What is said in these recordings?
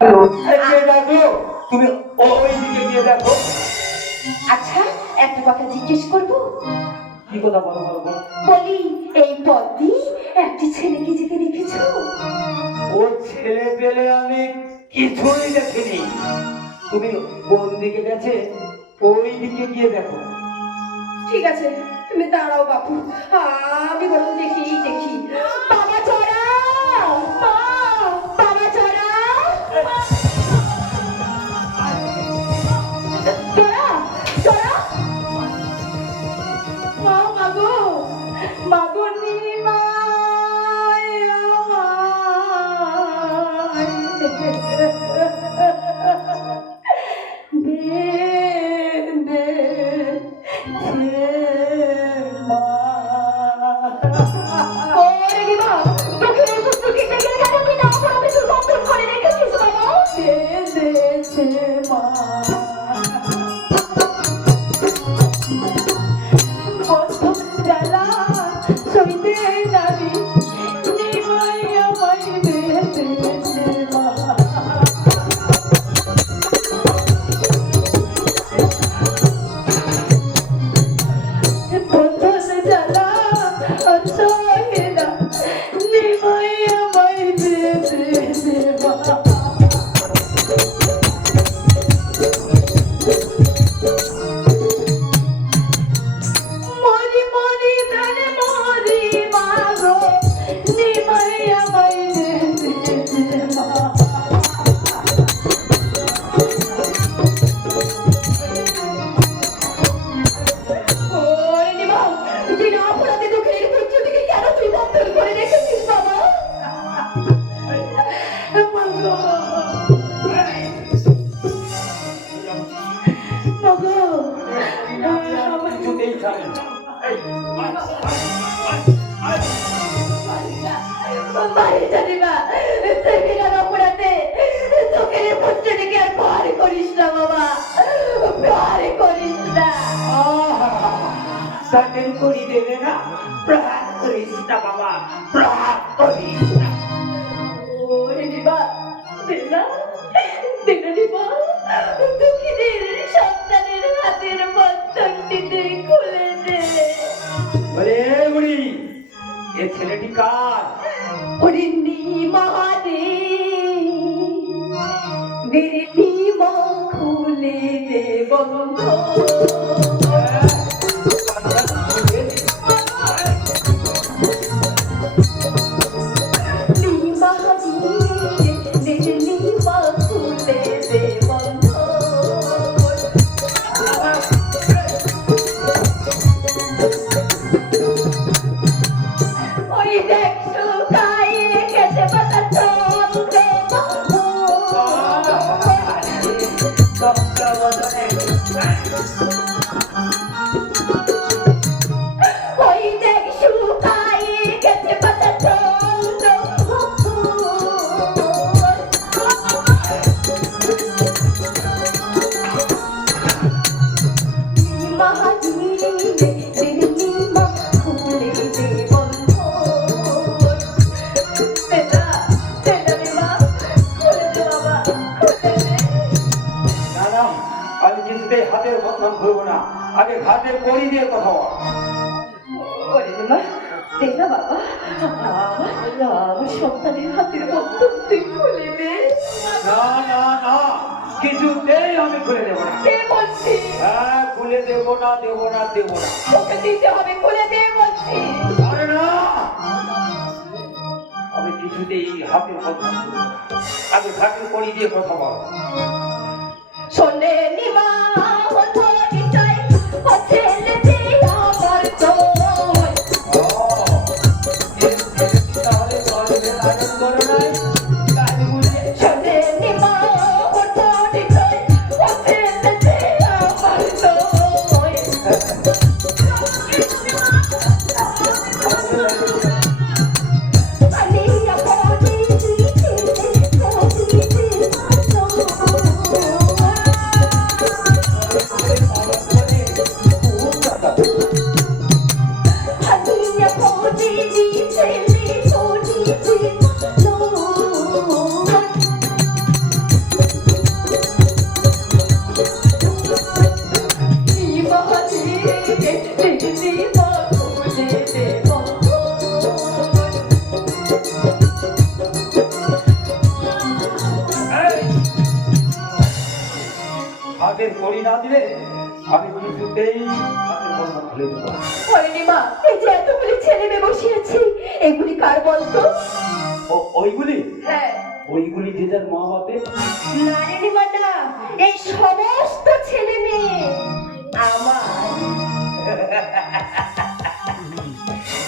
তুমি ওই দিকে গিয়ে দেখো। আচ্ছা একটা কথা জিজ্ঞেস করবো? কি কথা? বলো বলো বলো। বলি এই পথ দিয়ে একটি ছেলেকে যেতে দেখেছো? ও ছেলে পেলে আমি কিছুই দেখিনি। তুমি কোন দিকে গেছে ওই দিকে গিয়ে দেখো। ঠিক আছে তুমি দাঁড়াও বাপু, আমি বরং দেখি। বাবা চড়া, বাবা চড়া, মাগো মাগো নিমায় করি দেবে না, প্রহার করিস না বাবা, প্রহার করিস না। ওরে নিবা দেনা দেনা নিবা, দুঃখীদের সন্তানের হাতের বন্ধনটিতে খুলে দে। ওরে বুড়ি, এ ছেলেটি কার? ওরে নিমা রে, মেরে নিমা খুলে দে বন্ধ। হাতের বদনাম করবো না, আগে হাতের কড়ি দিয়ে কথা বল। দেখ না বাবা, আমার সন্তানের হাতের বন্ধন তুই খুলে দে। না না না, কিছুতেই আমি খুলে দেবো না। কে বলছি? হ্যাঁ, খুলে দেবো না, দেবো না, দেবো না। তোকে দিতে হবে, খুলে দে বলছি। আরে না, আমি কিছুতেই হাতের বদনাম করবো না, আগে হাতের কড়ি দিয়ে কথা বল। শোনে নিমা হতো নিচাই হচ্ছে লেতে আমার তোয়। তাহলে গর্বের আনন্দ করো নাই, তাই বলে শোনে নিমা হতো নিচাই হচ্ছে লেতে আমার তোয়। আলিয়া পড়ি তুই হাতের কড়ি না দিলে আমি কিছুতেই হাতের বন্ধন খুলে দেবো না। অরণিমা, এই যে এতগুলি ছেলে মেয়ে বসে আছে, এগুলি কার বলতো? ওইগুলি হ্যাঁ। ওইগুলি যে যার মা বাপের। না অরণিমা না, এই সমস্ত ছেলে মেয়ে আমার।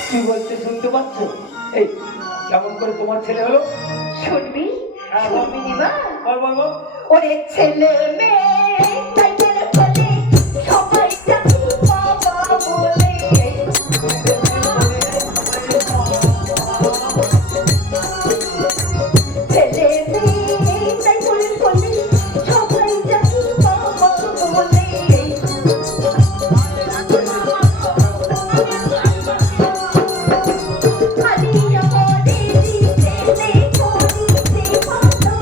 কি বলছে শুনতে পাচ্ছ? এই কেমন করে তোমার ছেলে হলো? শুনবি? হ্যাঁ, বল। শুনবি নিমা? বল বল বল। ওরে ছেলে মেয়ে তাই বলে বলে সবাই জানি বাবা বলে। ছেলে মেয়ে তাই বলে বলে সবাই জানি বাবা বলে। আলিয়া বলে দিতে করিতে ভালো।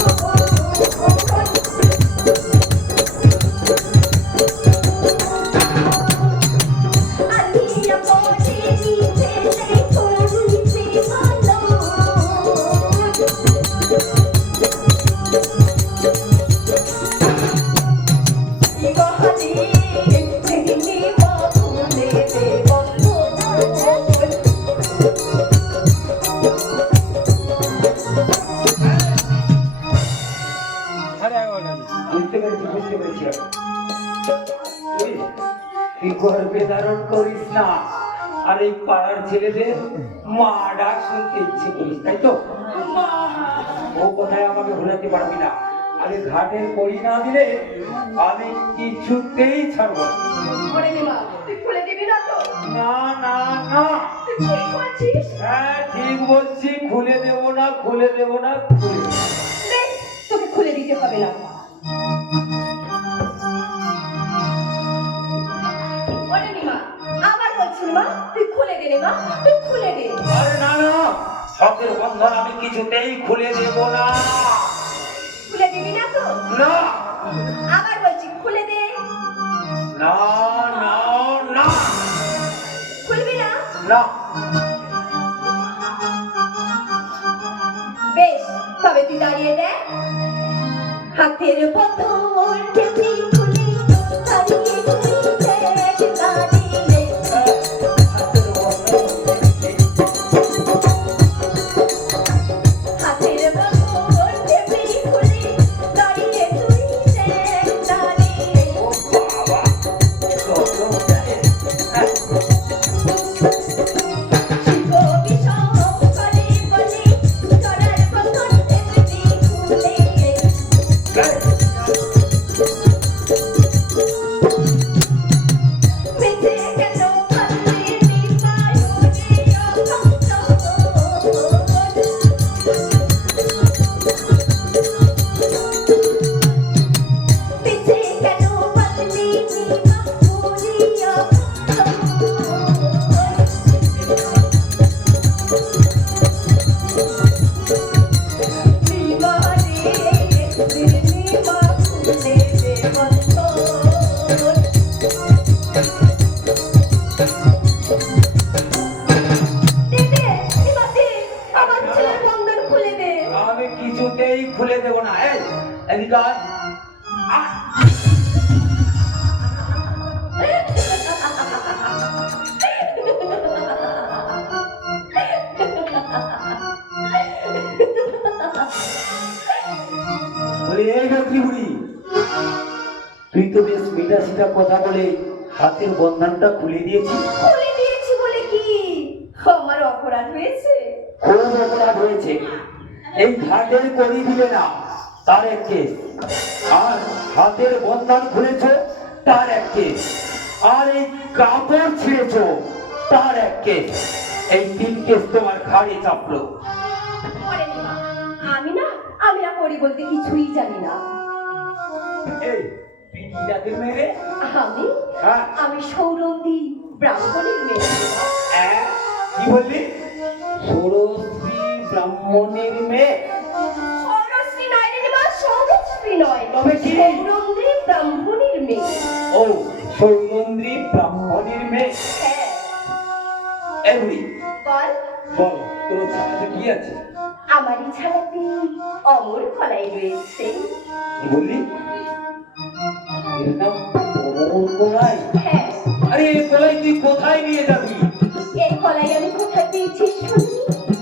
আলিয়া বলে দিতে করিতে ভালো। বুঝতে পেরেছি বুঝতে পেরেছি। তুই গর্বে ধারণ করিস না, আর এই পাড়ার ছেলেদের মা ডাক শুনতে ইচ্ছে করিস, তাই তো? ও কোথায় আমাকে ভুলাতে পারবি না। আরে ঘাটের কড়ি না দিলে আমি কিছুতেই ছাড়বো না। তুই খুলে দিবি না তো? না না না, তুই ঠিক বলছিস? হ্যাঁ ঠিক বলছি, খুলে দেবো না খুলে দেবো না খুলে দেবো না। বেশ, তোকে খুলে দিতে হবে না। অরণিমা, আবার বলছি মা, তুই খুলে দে রে মা, তুই খুলে দে। আরে না না, শখের বন্ধন আমি কিছুতেই খুলে দেবো না। খুলে দিবি না তো? না আবার বলছি খুলে দে। না না না খুলবি না? না। বেশ, তবে তুই দাঁড়িয়ে দেখ। হাতের বন্ধন টেপি খুলে দাঁড়িয়ে তুই দেখ দাঁড়িয়ে। হাতের বন্ধন টেপি খুলে দাঁড়িয়ে তুই দেখ দাঁড়িয়ে। ও বাবা, শিব বিষম করে বলে চড়ার বন্ধন টেপি খুলে। বেঁচে গেল ভালে নিপায় বেঁচে গেল ভালে নিপা মুড়িয়া নিমা রে নিমা খুলে দে বন্ধন। দে দে, নিমা দে, আমার ছেলের বন্ধন খুলে দে। আমি কিছুতেই খুলে দেবো না। এই এদিকে আয়। আহ! বলি, এই বকরি বুড়ি, তুই তো বেশ মিঠা সিটা কথা বলে হাতের বন্ধনটা খুলে দিয়েছিস। খুলে দিয়েছি বলে কি আমার অপরাধ হয়েছে? খুব অপরাধ হয়েছে। এই ঘাটের কড়ি দিলে না, তার এক কেস। আর হাতের বন্ধন খুলেছ, তার এক কেস। আর এই কাপড় ছিঁড়েছ, তার এক কেস। এই তিন কেস তোমার ঘাড়ে চাপলো। পরে নিমা, আমি না করি বলতে কিছুই জানি না। এই তুই কি জাতির মেয়ে রে? আমি হ্যাঁ। আমি সৌরভী ব্রাহ্মণের মেয়ে। কি বললি? ষোড়শী ব্রাহ্মণের মেয়ে? সৌরশ্রী নয় রে নিমা, সৌরশ্রী নয়, তবে কি? সৌরভী ব্রাহ্মণের মেয়ে। ও, সৌরন্দ্রী ব্রাহ্মণের মেয়ে। হ্যাঁ। এমনি বল, বল, তোর ছাড়াতে কি আছে? আমারই ছাড়াতে অমর ফলাই রয়েছে। কি বললি? এর নাম অমর কলাই। হ্যাঁ, আরে এই কলাই তুই কোথায় নিয়ে যাবি? এই কলাই আমি কোথায় পেয়েছি শুনি?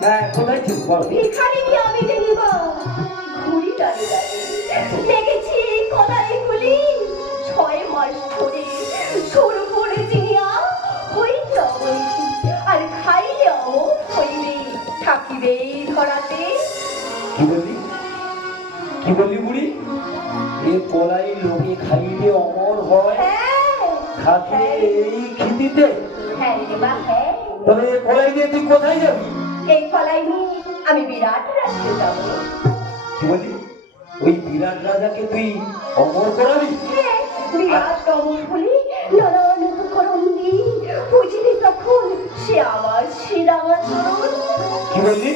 হ্যাঁ, কোথায় ছিল বল? এখানে কি আমি দেখিব? ঘুরি দাঁড়িয়ে দাঁড়িয়ে দেখেছি এই কলাইগুলি 6 মাস ধরে সরু করে চিনিয়া হইল আর খাইলেও হইবে থাকিবে এই ধরাতে। কি বললি? কি বললি বুড়ি? এ কলাই লোকে খাইলে অমর হয়? হ্যাঁ, খাতে এই খিদিতে? হ্যাঁ রে মা, হ্যাঁ। তবে এ কলাই নিয়ে তুই কোথায় যাবি? এই কলাই নিয়ে আমি বিরাট রাজ্যে যাব। কি বললি? ওই বিরাট রাজাকে তুই অমর করাবি? হ্যাঁ, বিরাট অমর বলে নানান উপকরণ দিয়ে বুঝিনি তখন সে আমার শ্রীরামাচরণ। কি বললি?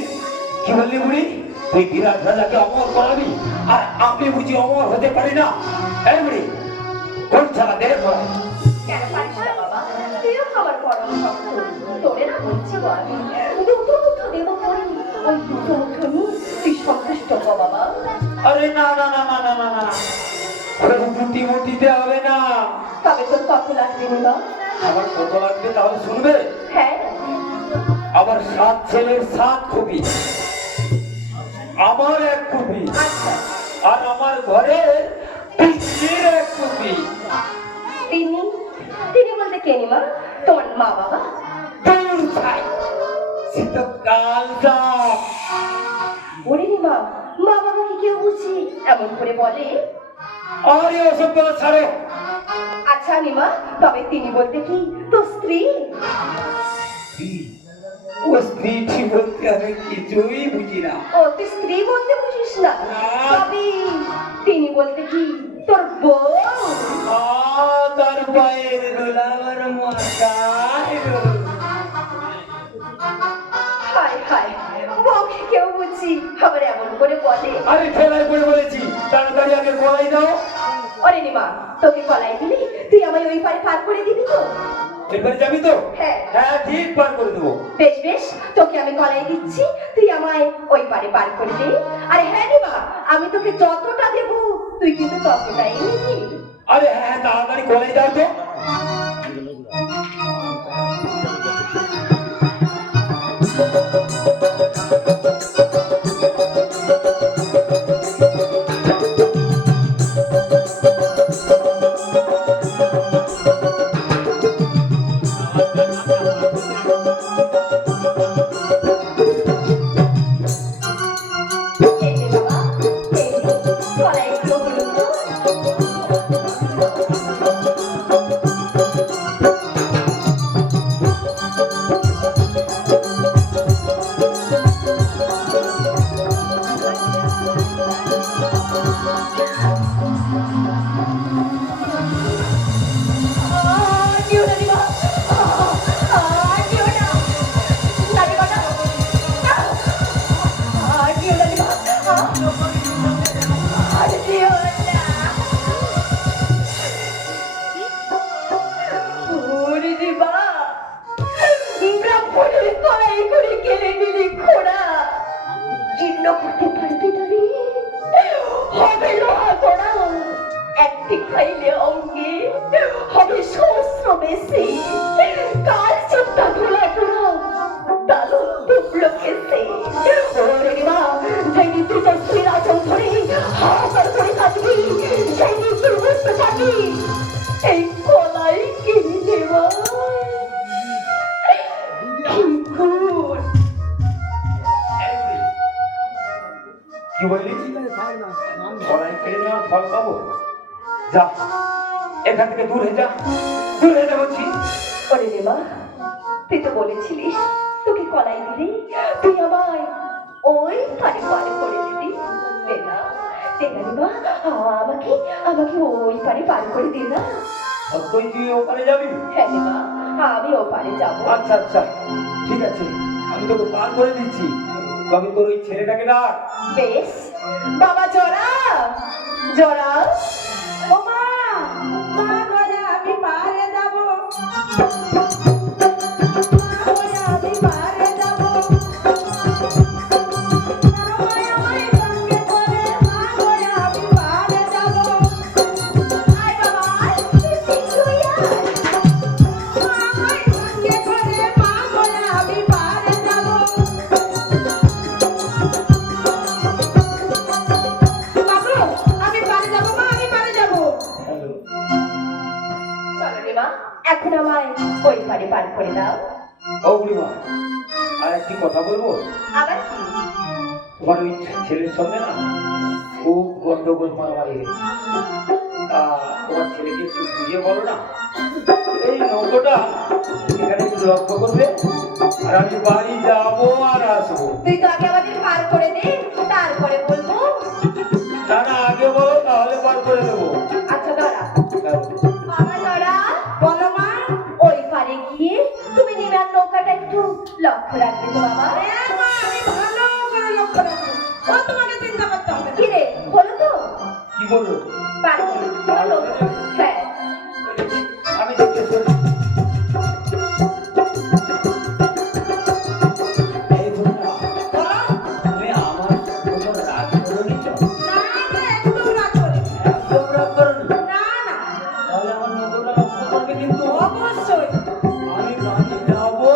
কি বললি বুড়ি? তুই বিরাট রাজাকে অমর করাবি আর আমি বুঝি অমর হতে পারি না? এই বুড়ি, তোর ছাড়া দেখ হয়। কেন পারিস না বাবা? তুইও আমার পরম ভক্ত। তোরে না বলছি গো আমি, দুটো মুঠো দেবো পরে। ওই দুটো মুঠো নিয়ে তুই সন্তুষ্ট হ বাবা। আরে না না না না না না না, দুটি মুটিতে হবে না। তবে তোর কত লাগবে না? আমার কত লাগবে তাহলে শুনবে? হ্যাঁ, আমার 7 ছেলের 7 খুবই, আমার 1 খুবই, আচ্ছা। আর আমার ঘরের পিসির 1 খুবই। তিনি তিনি বলতে কে নিমা? তোমার মা বাবা? দূর ছাই, সে তো কাল সাপ। ওরে নিমা, মা বাবাকে কেউ বুঝি এমন করে বলে? আরে ওসব কথা ছাড়ো। আচ্ছা নিমা, তবে তিনি বলতে কি তোর স্ত্রী? ও স্ত্রীটি বলতে আমি কিছুই বুঝি না। ও তুই স্ত্রী বলতে বুঝিস না? না। তবে তিনি বলতে কি তোর বউ? তার পায়ের দোলাবার মাথায় হায় হায়, বউকে কেউ বুঝি আবার এমন করে বলে? আরে ঠেলায় পড়ে বলেছি, তাড়াতাড়ি আগে কলাই দাও। ওরে নিমা, তোকে কলাই দিলি তুই আমায় ওই পারে পার করে দিবি তো? এবারে যাবি তো? হ্যাঁ। হ্যাঁ, ঠিক পার করে দেবো। বেশ বেশ, তোকে আমি কলাই দিচ্ছি, তুই আমায় ওই পারে পার করে দে। আরে হ্যাঁ নিমা, আমি তোকে যতটা দেবো তুই কিন্তু ততটাই নিবি। আরে হ্যাঁ হ্যাঁ, তাড়াতাড়ি কলাই দাও তো। এই নে বাবা, এই নে, কলাইগুলো হলো তো। কেউ না নিমা, কেউ না, না নিমা না, কেউ না নিমা, কেউ না। ওরে নিমা, ব্রাহ্মণের কলাই করে কেড়ে নিলি খোড়া, জীর্ণ করতে পারবি না রে, হবে লোহা গোড়া, একটি খাইলে অঙ্গে হবে সহস্র বেশি, কাল চিন্তা ধুলা ধুলা দালন ডুবলো কেসে। ওরে নিমা, যেদিন তুই তোর শ্রীরাজন ধরে হাহাকার করে কাঁদবি, সেদিন তুই বুঝতে পারবি এই কলাই কিনে নেওয়া কি গুণ। কি বললি? কলাই কেড়ে নেওয়ার ফল পাবো? যা, এখান থেকে দূর হয়ে যা, দূর হয়ে যা বলছি। ওরে নিমা, তুই তো বলেছিলিস তোকে কলাই দিলি তুই আমায় ওই পারে পারে করে দিবি। দে না, দে না নিমা, আমাকে আমাকে ওই পারে পার করে দে না। তুই তুই ওখানে যাবি? হ্যাঁ নিমা, আমি ও পারে যাবো। আচ্ছা আচ্ছা, ঠিক আছে, আমি তোকে পার করে দিচ্ছি। তবে তোর ওই ছেলেটাকে ডাক। বেশ বাবা, জরা জরা, ও মা, মা ঘরে আমি পারে যাবো, আমি পারে যাবো, আমায় সঙ্গে করে মা ঘরে আমি পারে যাবো। আয় বাবা, এখন আমায় ওই পারে পার করে দাও। ও বুড়িমা, আর একটি কথা বলবো। আবার কি? তোমার ওই ছেলের সঙ্গে না খুব গন্ডগোল মারামারি হয়েছে। তোমার ছেলেকে একটু বুঝিয়ে বলো না, এই নৌকোটা এখানে একটু লক্ষ্য করবে, আর আমি বাড়ি যাবো আর আসবো। তুই তো আগে আমাদের পার করে দে, তারপরে বলবো। না না, আগে বলো, তাহলে পার করে দেবো। আচ্ছা দাঁড়া বাবা, দাঁড়া। বলো মা। ওই পারে গিয়ে তুমি নিমার নৌকাটা একটু লক্ষ্য রাখবে তো বাবা। হ্যাঁ মা, আমি ভালো করে লক্ষ্য রাখবো। ও তোমাকে চিন্তা করতে হবে না। কি রে, হলো তো? কি বললো? পারবে, হলো। হ্যাঁ। আমি জিজ্ঞেস করি, এই বুড়িমা, বলো। তুমি আমার কোনো রাগ করোনি তো? না না, একদম রাগ করিনি। একদম রাগ করোনি? না না, তাহলে আমার নৌকোটা লক্ষ্য করবে কিন্তু। অবশ্যই। আমি বাড়ি যাবো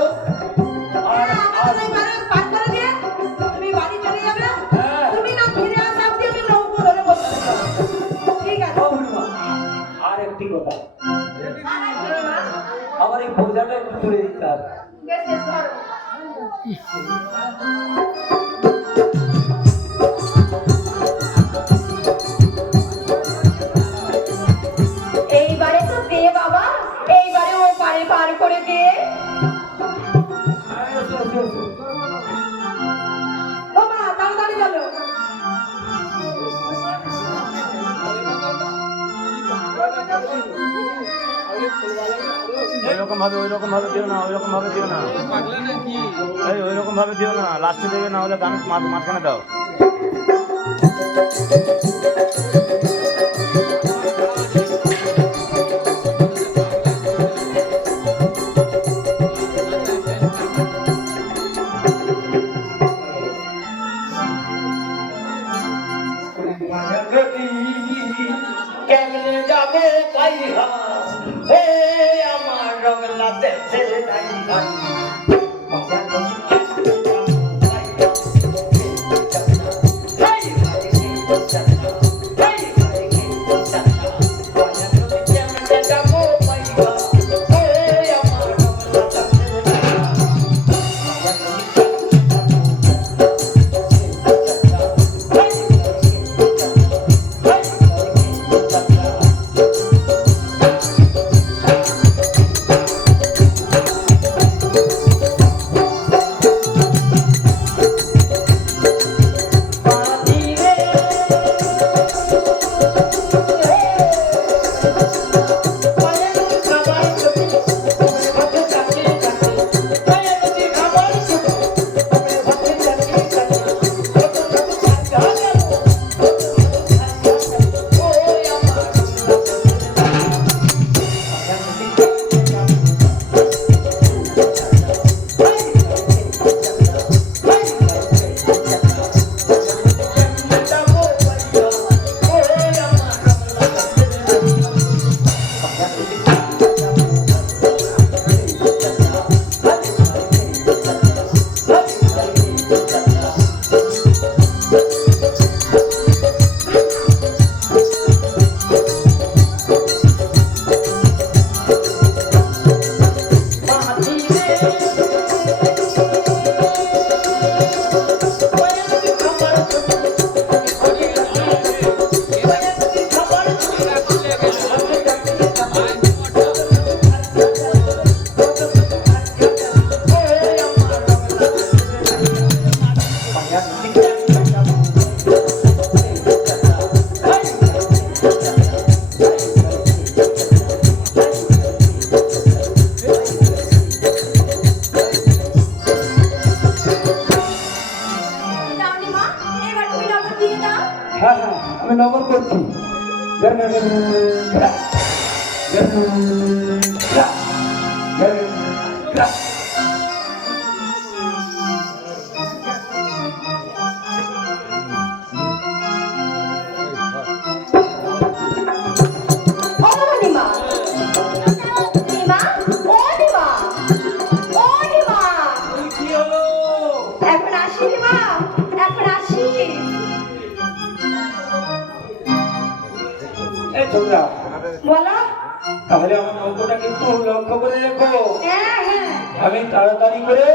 আর আমাদের আসবো। ঘরে পার করে দিয়ে তুমি বাড়ি চলে যাবে। হ্যাঁ। তুমি না ফিরে আসা অব্দি আমি নৌকো ধরে বসে থাকবো। ঠিক আছে। ও বুড়িমা, আর একটি কথা, আমার এই বোঝাটা একটু তুলে দিতে হবে। বেশ বেশ ধরো। এইবারে তো দে বাবা, এইবারে ও পারে পার করে দে। হ্যাঁ, এসো, এসো, এসো। ও মা, তাড়াতাড়ি চলো। ওইরকম ভাবে দিও না, এই ওইরকম ভাবে দিও না, লাস্টে দেবে, না হলে গান মাঝখানে দাও। কেমনে যাবো পাইহা, হে আমার রঙলা দেশের নাইহা। হ্যাঁ হ্যাঁ, আমি নগর করছি। এখন আসি মা, এখন আসি। এই ছোকরা, বলো। তাহলে আমার নৌকোটা কিন্তু লক্ষ্য করে রেখো। হ্যাঁ হ্যাঁ আমি তাড়াতাড়ি করে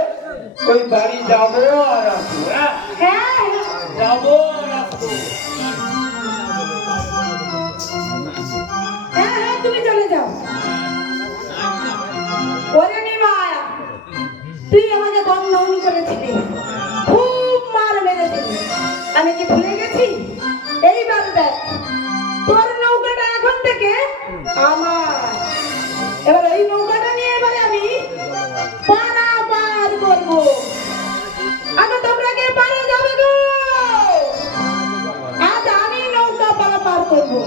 ওই বাড়ি যাবো আর আসবো। হ্যাঁ, হ্যাঁ যাবো আর আসবো। হ্যাঁ হ্যাঁ তুমি চলে যাও। ওরে নিমায়া, তুই আমাকে বন্ধন করেছিলি, খুব মার মেরেছিলি, আমি কি ভুলে গেছি? এইবার দেখ, তোর নৌকাটা এখন থেকে আমার। এবার এই নৌকাটা নিয়ে এবারে আমি পারাপার করবো। আগে তোমরা কে পারে যাবে গো? আজ আমি নৌকা পারাপার করবো।